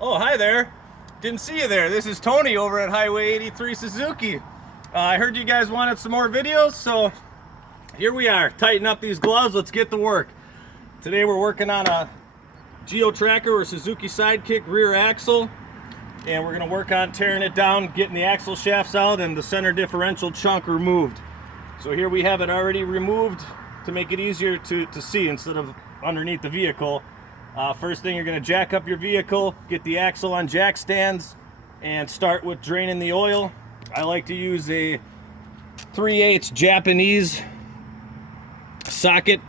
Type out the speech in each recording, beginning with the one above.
Oh, hi there. Didn't see you there. This is Tony over at Highway 83 Suzuki. I heard you guys wanted some more videos, so here we are. Tighten up these gloves. Let's get to work. Today we're working on a Geo Tracker or Suzuki Sidekick rear axle, and we're going to work on tearing it down, getting the axle shafts out, and the center differential chunk removed. So here we have it already removed to make it easier to see instead of underneath the vehicle. First thing, you're going to jack up your vehicle, get the axle on jack stands, and start with draining the oil. I like to use a 3/8 Japanese socket.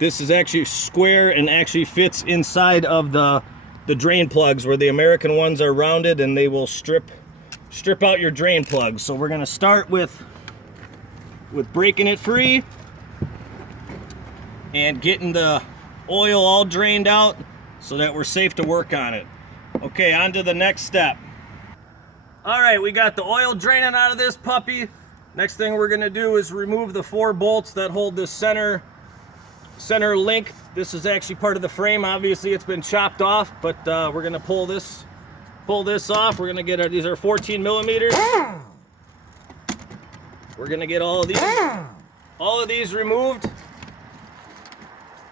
This is actually square and actually fits inside of the drain plugs, where the American ones are rounded and they will strip out your drain plugs. So we're going to start with breaking it free and getting the oil all drained out so that we're safe to work on it. Okay, on to the next step. All right, we got the oil draining out of this puppy. Next thing we're going to do is remove the 4 bolts that hold this center link. This is actually part of the frame. Obviously it's been chopped off, but we're going to pull this off. We're going to get these are 14 millimeters. We're going to get all of these removed.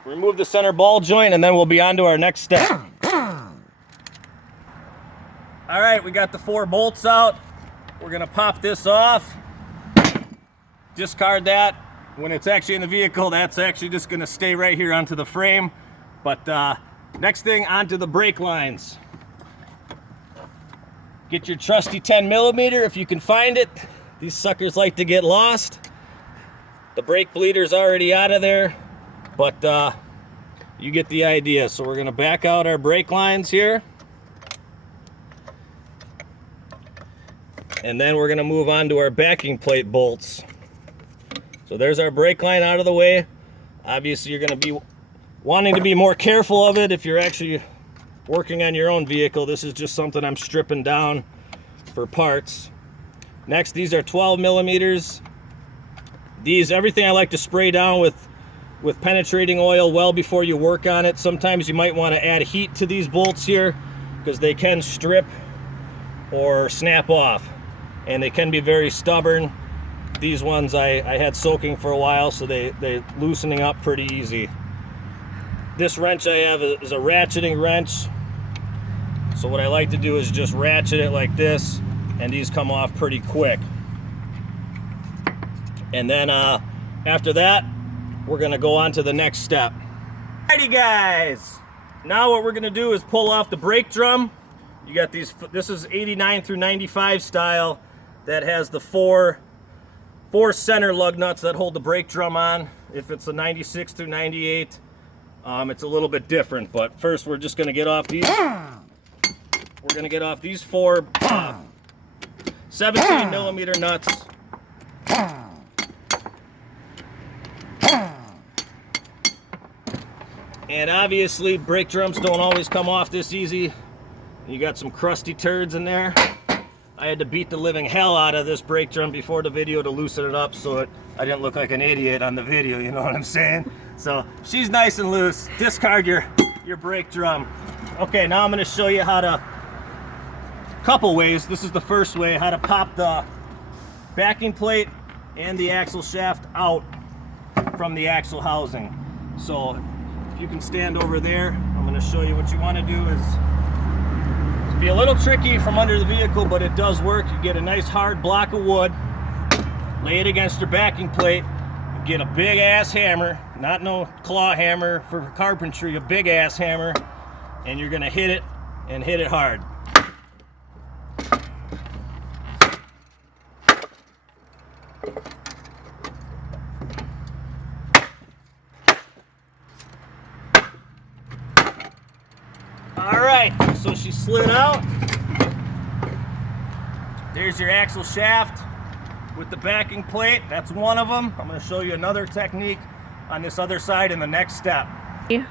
Remove the center ball joint, and then we'll be on to our next step. All right, we got the 4 bolts out. We're going to pop this off. Discard that. When it's actually in the vehicle, that's actually just going to stay right here onto the frame. But next thing, onto the brake lines. Get your trusty 10 millimeter if you can find it. These suckers like to get lost. The brake bleeder's already out of there, but you get the idea. So we're going to back out our brake lines here. And then we're going to move on to our backing plate bolts. So there's our brake line out of the way. Obviously you're going to be wanting to be more careful of it if you're actually working on your own vehicle. This is just something I'm stripping down for parts. Next, these are 12 millimeters. Everything I like to spray down with penetrating oil well before you work on it. Sometimes you might want to add heat to these bolts here because they can strip or snap off, and they can be very stubborn. These ones I had soaking for a while, so they're loosening up pretty easy. This wrench I have is a ratcheting wrench. So what I like to do is just ratchet it like this, and these come off pretty quick. And then after that, we're going to go on to the next step. Alrighty guys, now what we're going to do is pull off the brake drum. You got these, this is 89 through 95 style, that has the four center lug nuts that hold the brake drum on. If it's a 96 through 98, it's a little bit different. But first we're just going to get off these. We're going to get off these 4 17 millimeter nuts. And obviously brake drums don't always come off this easy. You got some crusty turds in there. I had to beat the living hell out of this brake drum before the video to loosen it up so I didn't look like an idiot on the video, you know what I'm saying? So she's nice and loose. Discard your brake drum. Okay, now I'm going to show you how to, couple ways. This is the first way, how to pop the backing plate and the axle shaft out from the axle housing. So if you can stand over there, I'm going to show you what you want to do is be a little tricky from under the vehicle, but it does work. You get a nice hard block of wood, lay it against your backing plate, get a big ass hammer, not no claw hammer for carpentry, a big ass hammer, and you're gonna hit it and hit it hard. Alright, so she slid out. There's your axle shaft with the backing plate. That's one of them. I'm going to show you another technique on this other side in the next step. Yeah.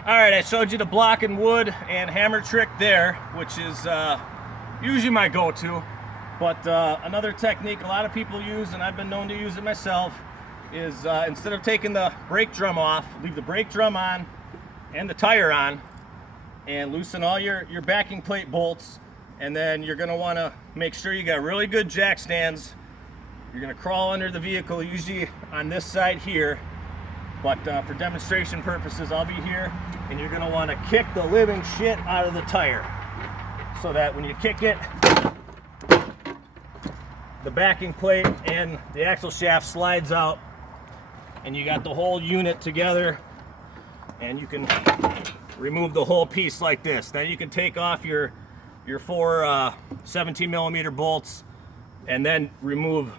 Alright, I showed you the block and wood and hammer trick there, which is usually my go-to. But another technique a lot of people use, and I've been known to use it myself, is instead of taking the brake drum off, leave the brake drum on and the tire on, and loosen all your backing plate bolts. And then you're going to want to make sure you got really good jack stands. You're going to crawl under the vehicle, usually on this side here. But for demonstration purposes, I'll be here. And you're going to want to kick the living shit out of the tire, so that when you kick it, the backing plate and the axle shaft slides out, and you got the whole unit together, and you can remove the whole piece like this. Then you can take off your four 17 millimeter bolts and then remove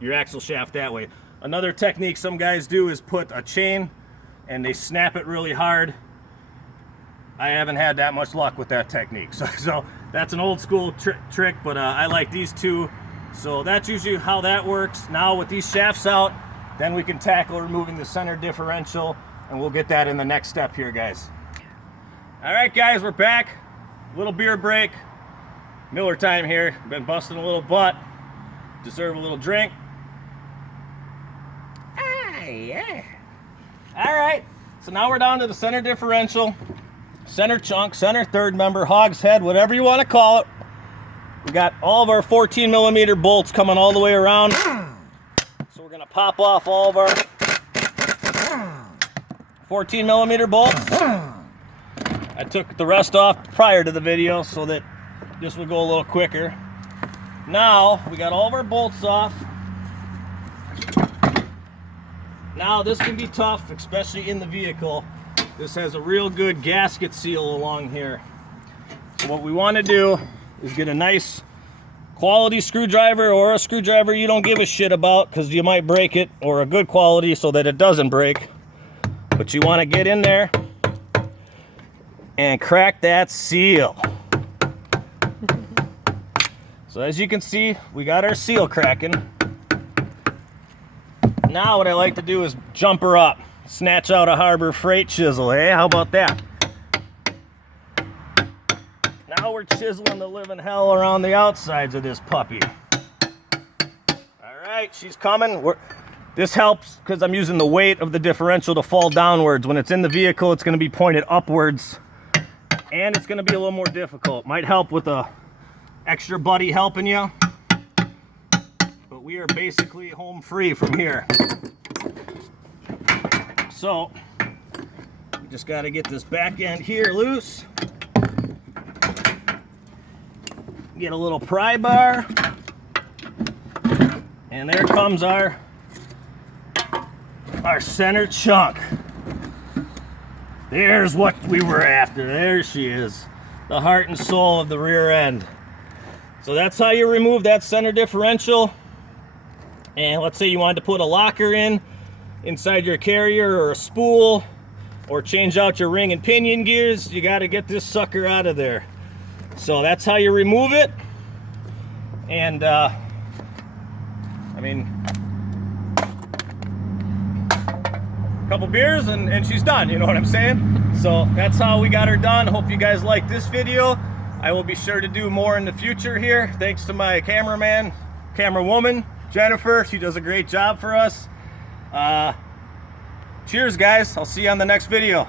your axle shaft that way. Another technique some guys do is put a chain and they snap it really hard. I haven't had that much luck with that technique, so that's an old school trick, but I like these two. So that's usually how that works. Now with these shafts out, then we can tackle removing the center differential, and we'll get that in the next step here, guys. All right, guys, we're back. Little beer break. Miller time here. Been busting a little butt. Deserve a little drink. Ah, yeah. All right, so now we're down to the center differential, center chunk, center third member, hogshead, whatever you want to call it. We got all of our 14 millimeter bolts coming all the way around. So we're gonna pop off all of our 14 millimeter bolts. I took the rest off prior to the video so that this would go a little quicker. Now we got all of our bolts off. Now this can be tough, especially in the vehicle. This has a real good gasket seal along here. So what we want to do is get a nice quality screwdriver, or a screwdriver you don't give a shit about because you might break it, or a good quality so that it doesn't break. But you want to get in there and crack that seal. So as you can see, we got our seal cracking. Now what I like to do is jump her up, snatch out a Harbor Freight chisel, eh? How about that? Now we're chiseling the living hell around the outsides of this puppy. All right, she's coming. This helps because I'm using the weight of the differential to fall downwards. When it's in the vehicle, it's going to be pointed upwards, and it's going to be a little more difficult. Might help with a extra buddy helping you, but we are basically home free from here. So we just got to get this back end here loose. Get a little pry bar, and there comes our center chunk. There's what we were after. There she is, the heart and soul of the rear end. So that's how you remove that center differential. And let's say you wanted to put a locker inside your carrier, or a spool, or change out your ring and pinion gears. You got to get this sucker out of there. So that's how you remove it. And I mean, a couple beers and she's done, you know what I'm saying? So that's how we got her done. Hope you guys like this video. I will be sure to do more in the future here. Thanks to my cameraman, camerawoman, Jennifer. She does a great job for us. Cheers, guys. I'll see you on the next video.